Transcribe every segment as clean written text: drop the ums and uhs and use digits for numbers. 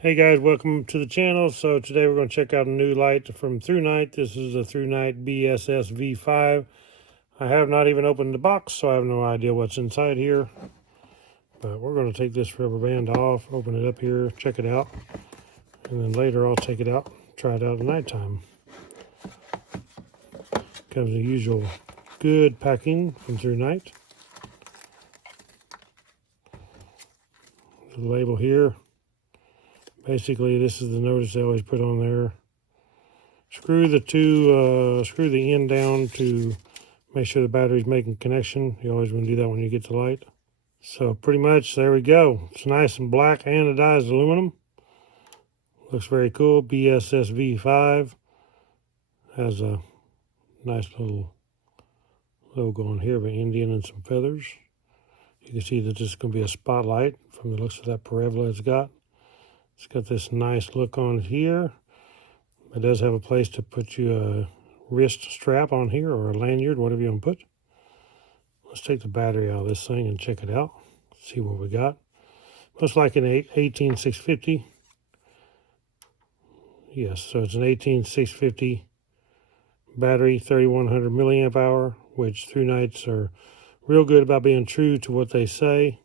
Hey guys, welcome to the channel. So today we're going to check out a new light from ThruNite. This is a ThruNite BSS V5. I have not even opened the box, so I have no idea what's inside here. But we're going to take this rubber band off, open it up here, check it out. And then later I'll take it out, try it out at nighttime. Comes the usual good packing from ThruNite. The label here. Basically, this is the notice they always put on there. Screw the end down to make sure the battery's making connection. You always want to do that when you get the light. So pretty much, there we go. It's nice and black anodized aluminum. Looks very cool. BSS V5. Has a nice little logo on here of an Indian and some feathers. You can see that this is going to be a spotlight from the looks of that parabola it's got. It's got this nice look on here. It does have a place to put you a wrist strap on here or a lanyard, whatever you want to put. Let's take the battery out of this thing and check it out. See what we got. Looks like an 18650. Yes, so it's an 18650 battery, 3100 milliamp hour, which ThruNites are real good about being true to what they say.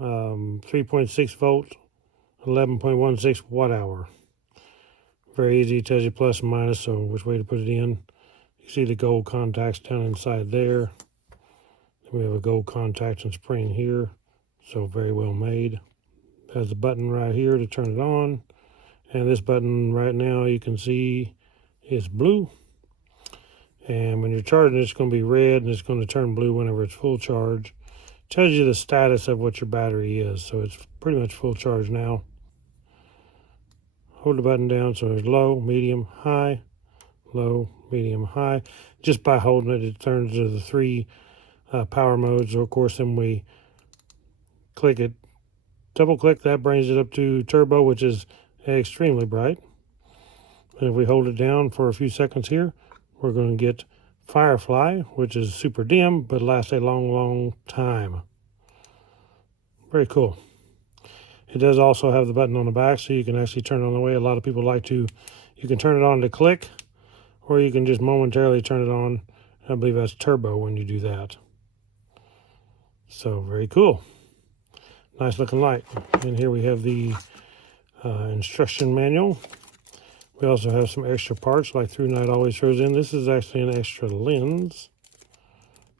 3.6 volt, 11.16 watt hour. Very easy, it tells you plus and minus, so which way to put it in. You see the gold contacts down inside there. Then we have a gold contact and spring here, so very well made. It has a button right here to turn it on, and this button right now you can see is blue. And when you're charging, it's going to be red, and it's going to turn blue whenever it's full charge. It tells you the status of what your battery is, so it's pretty much full charge now. Hold the button down so it's low, medium, high, low, medium, high. Just by holding it, it turns to the three power modes. So of course, then we click it, double click, that brings it up to turbo, which is extremely bright. And if we hold it down for a few seconds here, we're going to get Firefly, which is super dim, but lasts a long, long time. Very cool. It does also have the button on the back, so you can actually turn it on the way. A lot of people like to, you can turn it on to click, or you can just momentarily turn it on. I believe that's turbo when you do that. So very cool. Nice looking light. And here we have the instruction manual. We also have some extra parts like ThruNite always throws in. This is actually an extra lens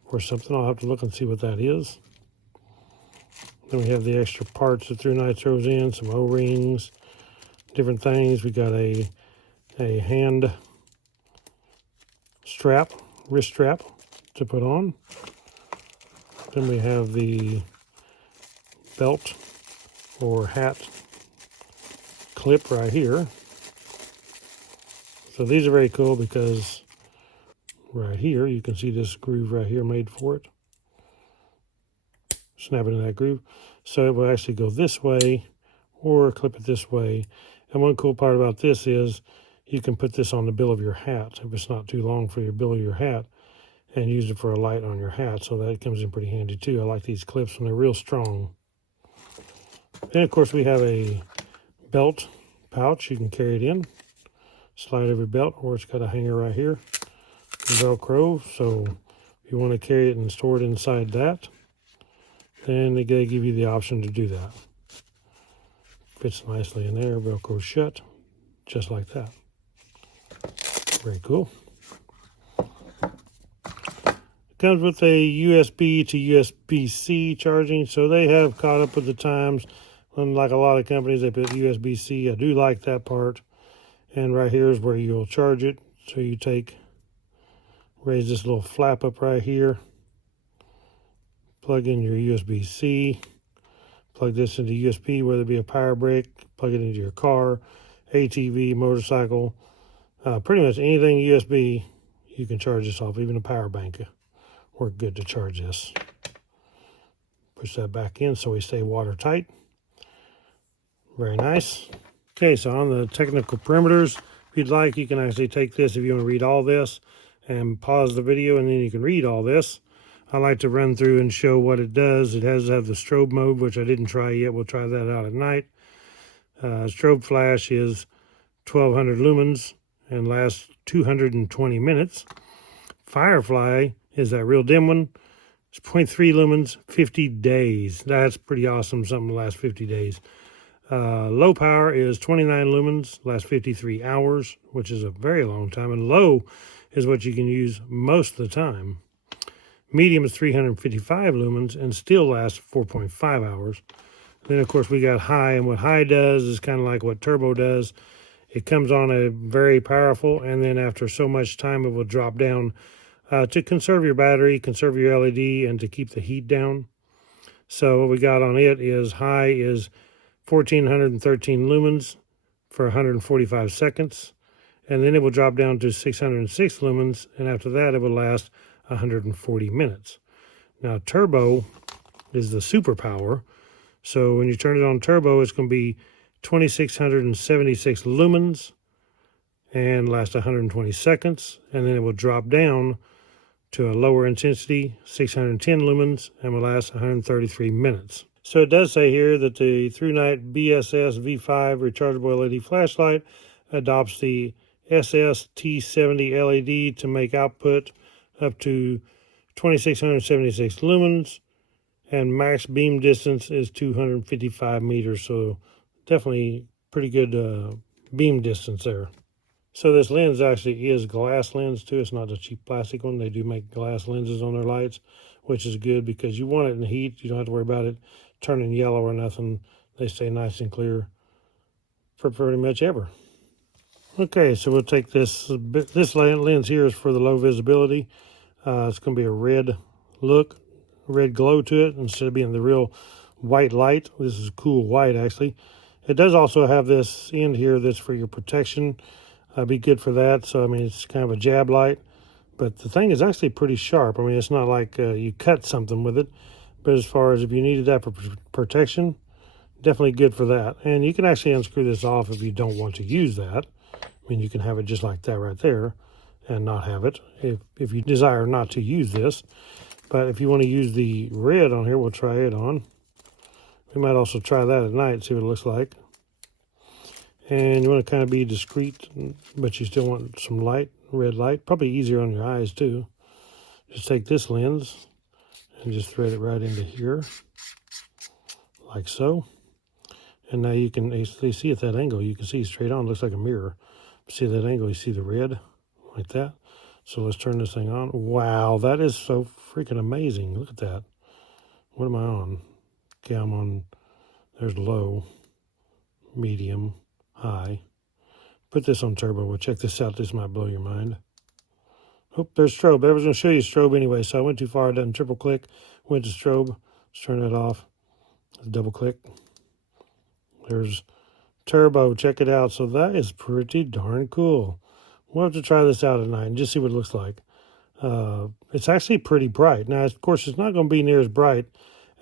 or something. I'll have to look and see what that is. Then we have the extra parts that ThruNite throws in, some O-rings, different things. We got a hand strap, wrist strap to put on. Then we have the belt or hat clip right here. So these are very cool because right here, you can see this groove right here made for it. Snap it in that groove. So it will actually go this way or clip it this way. And one cool part about this is you can put this on the bill of your hat if it's not too long for your bill of your hat and use it for a light on your hat. So that comes in pretty handy too. I like these clips when they're real strong. And of course we have a belt pouch. You can carry it in, slide over your belt, or it's got a hanger right here, Velcro. So if you want to carry it and store it inside that, then they give you the option to do that. Fits nicely in there, Velcro shut, just like that. Very cool. It comes with a USB to USB-C charging, so they have caught up with the times. Unlike a lot of companies, they put USB-C. I do like that part. And right here is where you'll charge it. So you raise this little flap up right here, plug in your USB-C, plug this into USB, whether it be a power brick, plug it into your car, ATV, motorcycle, pretty much anything USB, you can charge this off, even a power bank. Work good to charge this. Push that back in so we stay watertight. Very nice. Okay, so on the technical perimeters, if you'd like, you can actually take this if you want to read all this and pause the video, and then you can read all this. I like to run through and show what it does. It has to have the strobe mode, which I didn't try yet. We'll try that out at night. Strobe flash is 1200 lumens and lasts 220 minutes. Firefly is that real dim one. It's 0.3 lumens, 50 days. That's pretty awesome, something to last 50 days. Low power is 29 lumens, lasts 53 hours, which is a very long time. And low is what you can use most of the time. Medium is 355 lumens and still lasts 4.5 hours. Then, of course, we got high, and what high does is kind of like what turbo does. It comes on a very powerful, and then after so much time, it will drop down to conserve your battery, conserve your LED, and to keep the heat down. So what we got on it is high is 1413 lumens for 145 seconds, and then it will drop down to 606 lumens, and after that, it will last 140 minutes. Now, turbo is the superpower. So when you turn it on turbo, it's going to be 2676 lumens and last 120 seconds. And then it will drop down to a lower intensity, 610 lumens, and will last 133 minutes. So it does say here that the ThruNite BSS V5 rechargeable LED flashlight adopts the SST70 LED to make output up to 2676 lumens. And max beam distance is 255 meters, so definitely pretty good beam distance there. So this lens actually is glass lens too. It's not a cheap plastic one. They do make glass lenses on their lights, which is good because you want it in the heat. You don't have to worry about it turning yellow or nothing. They stay nice and clear for pretty much ever. Okay, so we'll take this lens here is for the low visibility. It's going to be a red look. Red glow to it instead of being the real white light. This is cool white actually. It does also have this end here that's for your protection. Be good for that. So I mean it's kind of a jab light, but the thing is actually pretty sharp. I mean it's not like you cut something with it, but as far as if you needed that for protection, definitely good for that. And you can actually unscrew this off if you don't want to use that. I mean you can have it just like that right there and not have it if you desire not to use this. But if you want to use the red on here, we'll try it on. We might also try that at night, see what it looks like. And you want to kind of be discreet, but you still want some light, red light. Probably easier on your eyes too. Just take this lens and just thread it right into here, like so. And now you can actually see at that angle, you can see straight on, it looks like a mirror. See that angle, you see the red, like that. So let's turn this thing on. Wow, that is so freaking amazing. Look at that. What am I on? Okay, I'm on, there's low, medium, high. Put this on turbo. We'll check this out. This might blow your mind. Oh, there's strobe. I was going to show you strobe anyway, so I went too far. I done triple click. Went to strobe. Let's turn that off. Let's double click. There's turbo. Check it out. So that is pretty darn cool. We'll have to try this out at night and just see what it looks like. It's actually pretty bright. Now, of course, it's not going to be near as bright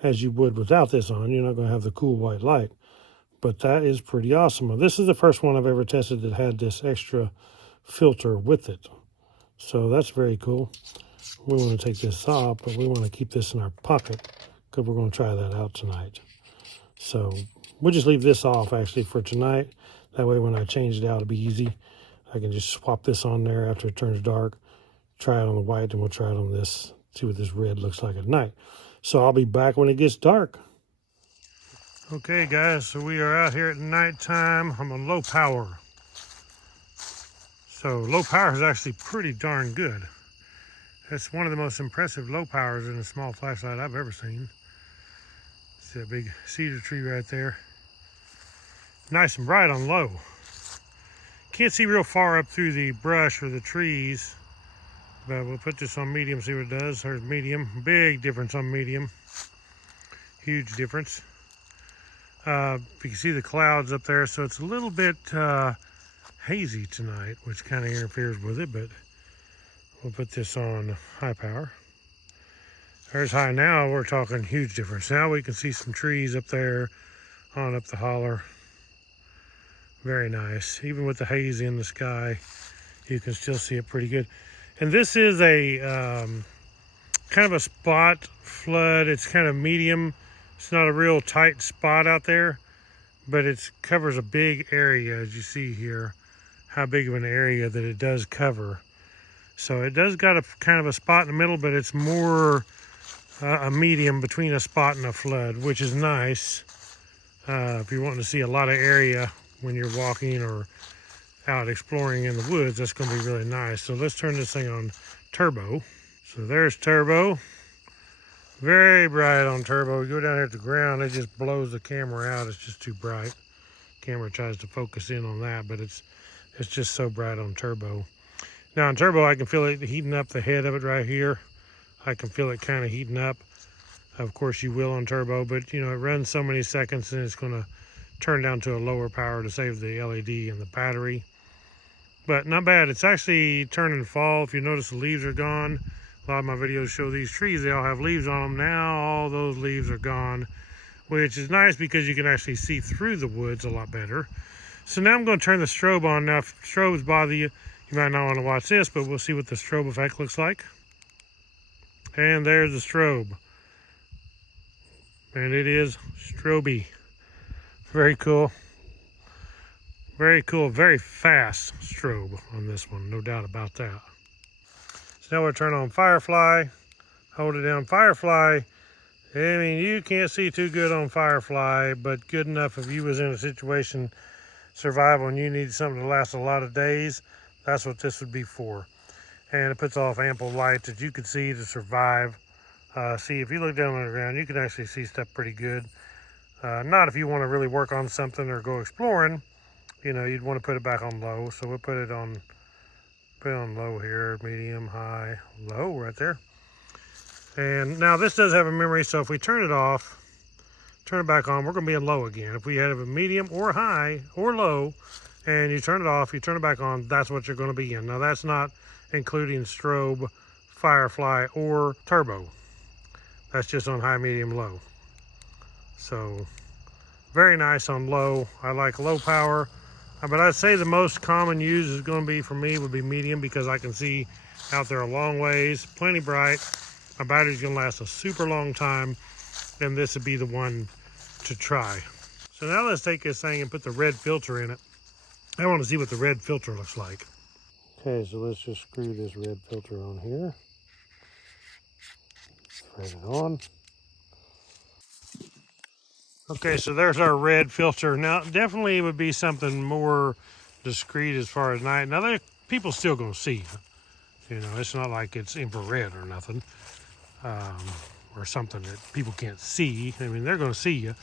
as you would without this on. You're not going to have the cool white light. But that is pretty awesome. This is the first one I've ever tested that had this extra filter with it. So that's very cool. We want to take this off, but we want to keep this in our pocket because we're going to try that out tonight. So we'll just leave this off actually for tonight. That way when I change it out, it'll be easy. I can just swap this on there after it turns dark, try it on the white, and we'll try it on this, see what this red looks like at night. So I'll be back when it gets dark. Okay, guys, so we are out here at nighttime. I'm on low power. So low power is actually pretty darn good. That's one of the most impressive low powers in a small flashlight I've ever seen. See that big cedar tree right there. Nice and bright on low. Can't see real far up through the brush or the trees, but we'll put this on medium, see what it does. There's medium. Big difference on medium. Huge difference. You can see the clouds up there, so it's a little bit hazy tonight, which kind of interferes with it, but we'll put this on high power. There's high now, we're talking huge difference. Now we can see some trees up there on up the holler. Very nice. Even with the haze in the sky, you can still see it pretty good. And this is a kind of a spot flood. It's kind of medium. It's not a real tight spot out there, but it covers a big area, as you see here, how big of an area that it does cover. So it does got a kind of a spot in the middle, but it's more a medium between a spot and a flood, which is nice. If you're wanting to see a lot of area when you're walking or out exploring in the woods, that's going to be really nice. So let's turn this thing on turbo. So there's turbo. Very bright on turbo. You go down here at the ground, it just blows the camera out. It's just too bright. Camera tries to focus in on that, but it's just so bright on turbo. Now on turbo, I can feel it heating up the head of it right here. I can feel it kind of heating up. Of course you will on turbo, but you know, it runs so many seconds and it's going to turn down to a lower power to save the LED and the battery. But not bad. It's actually turning fall. If you notice, the leaves are gone. A lot of my videos show these trees, they all have leaves on them. Now all those leaves are gone, which is nice because you can actually see through the woods a lot better. So now I'm going to turn the strobe on. Now if strobes bother you, you might not want to watch this, but we'll see what the strobe effect looks like. And there's the strobe. And it is stroby. Very cool. Very cool, very fast strobe on this one, no doubt about that. So now we'll turn on Firefly. Hold it down. Firefly, I mean, you can't see too good on Firefly, but good enough if you was in a situation, survival, and you need something to last a lot of days. That's what this would be for. And it puts off ample light that you could see to survive. See, if you look down on the ground, you can actually see stuff pretty good. Not if you want to really work on something or go exploring. You know, you'd want to put it back on low. So we'll put it on low here, medium, high, low right there. And now this does have a memory, so if we turn it off, turn it back on, we're going to be in low again. If we have a medium or high or low, and you turn it off, you turn it back on, that's what you're going to be in. Now that's not including strobe, Firefly, or turbo. That's just on high, medium, low. So very nice on low. I like low power, but I'd say the most common use is going to be for me would be medium, because I can see out there a long ways, plenty bright. My battery's going to last a super long time, and this would be the one to try. So now let's take this thing and put the red filter in it. I want to see what the red filter looks like. Okay, so let's just screw this red filter on here. Thread it on. Okay, so there's our red filter. Now, definitely it would be something more discreet as far as night. Now, people still gonna see you. You know, it's not like it's infrared or nothing, or something that people can't see. I mean, they're gonna see you,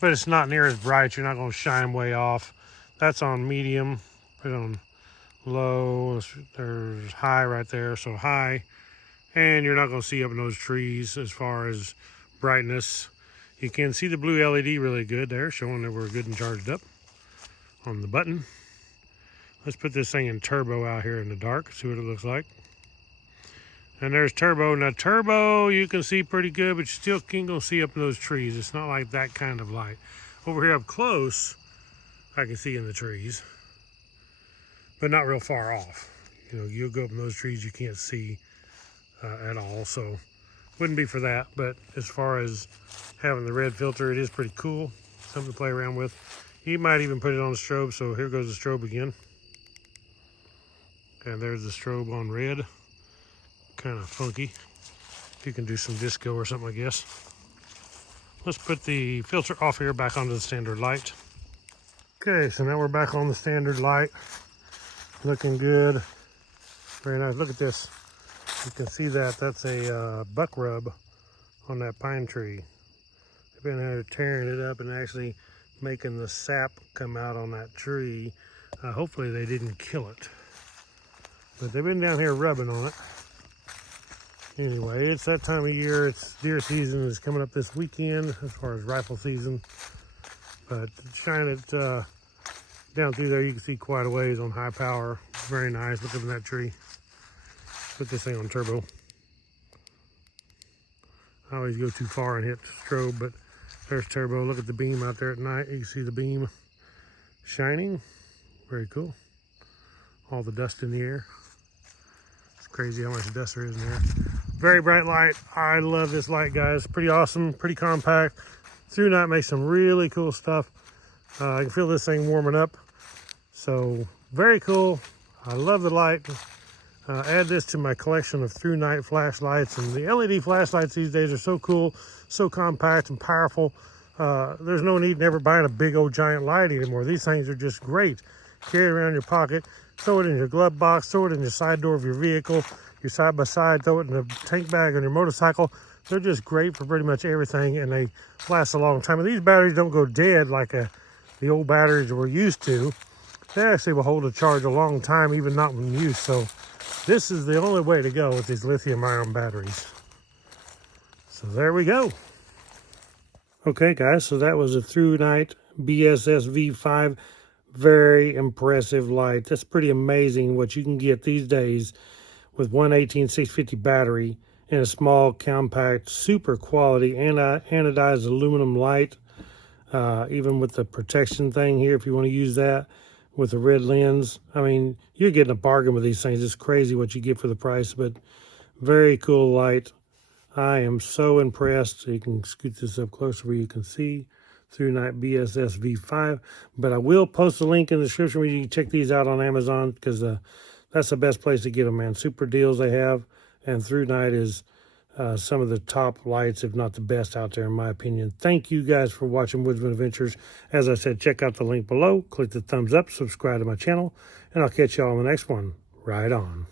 but it's not near as bright. You're not gonna shine way off. That's on medium. Put it on low. There's high right there, so high. And you're not gonna see up in those trees as far as brightness. You can see the blue LED really good there, showing that we're good and charged up on the button. Let's put this thing in turbo out here in the dark, see what it looks like. And there's turbo. Now turbo, you can see pretty good, but you still can't go see up in those trees. It's not like that kind of light. Over here up close, I can see in the trees, but not real far off. You know, you'll go up in those trees, you can't see at all, so wouldn't be for that. But as far as having the red filter, it is pretty cool, something to play around with. You might even put it on the strobe. So here goes the strobe again, and there's the strobe on red. Kind of funky. You can do some disco or something, I guess. Let's put the filter off here, back onto the standard light. Okay, so now we're back on the standard light, looking good, very nice. Look at this. You can see that that's a buck rub on that pine tree. They've been there tearing it up and actually making the sap come out on that tree. Hopefully they didn't kill it, but they've been down here rubbing on it. Anyway, it's that time of year. It's deer season is coming up this weekend as far as rifle season. But shine it down through there, you can see quite a ways on high power. Very nice. Look up in that tree. Put this thing on turbo. I always go too far and hit strobe, but there's turbo. Look at the beam out there at night. You can see the beam shining. Very cool. All the dust in the air. It's crazy how much dust there is in there. Very bright light. I love this light, guys. Pretty awesome, pretty compact. ThruNite makes some really cool stuff. I can feel this thing warming up. So very cool. I love the light. Add this to my collection of ThruNite flashlights, and the LED flashlights these days are so cool, so compact and powerful. There's no need in ever buying a big old giant light anymore. These things are just great. Carry it around in your pocket, throw it in your glove box, throw it in your side door of your vehicle, your side by side, throw it in a tank bag on your motorcycle. They're just great for pretty much everything, and they last a long time. And these batteries don't go dead like the old batteries we're used to. They actually will hold a charge a long time, even not in use. So this is the only way to go with these lithium-ion batteries. So there we go. Okay, guys, so that was a ThruNite BSS V5. Very impressive light. That's pretty amazing what you can get these days with one 18650 battery and a small, compact, super quality anodized aluminum light. Even with the protection thing here, if you want to use that with the red lens. I mean, you're getting a bargain with these things. It's crazy what you get for the price, but very cool light. I am so impressed. You can scoot this up closer where you can see ThruNite BSS V5. But I will post a link in the description where you can check these out on Amazon, because that's the best place to get them, man. Super deals they have. And ThruNite is some of the top lights, if not the best out there, in my opinion. Thank you guys for watching Woodzman Adventures. As I said, check out the link below. Click the thumbs up, subscribe to my channel, and I'll catch you all on the next one. Right on.